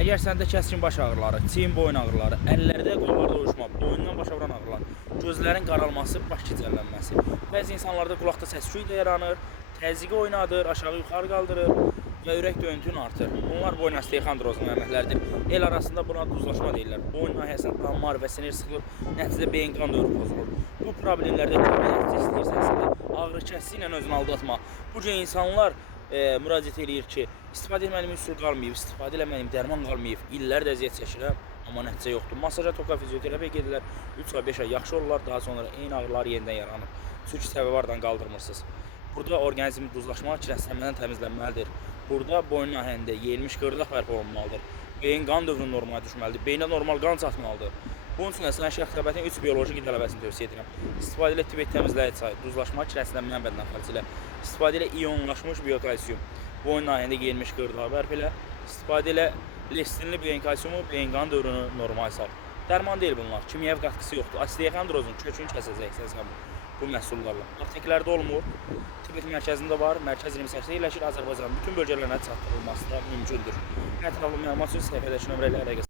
Əgər səndə kəskin baş ağrıları, çiyin boyun ağrıları, əllərdə, qollarda uyuşma, boyundan başa vuran ağrılar, gözlərin qaralması, baş gicəllənməsi, bəzi insanlarda qulaqda səs-küy də yaranır, təzyiqi oynadır, aşağı-yuxarı qaldırır və ürək döyüntün artır. Bunlar boyun osteoxondrozunun əməkləridir. El arasında buna duzlaşma deyirlər. Boyun nahiyəsində damarlar və sinir sıxılır, nəticədə beyin qan dövrü pozulur. Bu problemlərdə kömək nəticə istəyirsənsə də ağrı kəsici ilə özünü aldatma. Bu cür insanlar müraciət eləyir ki, istifadə etməliyim üsul qalmayıb, istifadə etməliyim dərman qalmayıb, illərdir əziyyət çəkirəm, amma nəticə yoxdur. Masaja, toka, fizioterapiya gedirlər, 3 ay, 5 ay yaxşı olurlar, daha sonra eyni ağrılar yenidən yaranır. Çünki səbəbi aradan qaldırmırsınız. Burada orqanizm duzlaşmaq, kirəslənmədən təmizlənməlidir. Burada boyun nahiyəsində yeyilmiş qırdaq bərpa olunmalıdır. Beyin qan dövrünün normala düşməlidir, beyinə normal qan çatmalıdır. Bunun üçün əslən şəxs təbətin 3 bioloji qida ləbəsini tövsiyə edirəm. İstifadə ilə tibet təmizləyici çay, duzlaşma, kirəslənmə bədənxarici ilə, istifadə ilə iyonlaşmış biokalsiyum, boyun nahiyində geyilmiş qırdaq bərpa ilə, istifadə ilə lestinli beyin kalsiumu, beyin qan dövrünü normal sal. Dərman deyil bunlar, kimyəvi qatqısı yoxdur. Osteoxondrozun kökünü kəsəcəksiniz bu məhsullarla. Apteklərdə olmur, Tibet mərkəzində var, mərkəz 28-də yerləşir, Azərbaycanın bütün bölgələrinə çatdırılması da mümkündür. Ətraflı məlumat üçün səhifədəki nömrə ilə əlaqə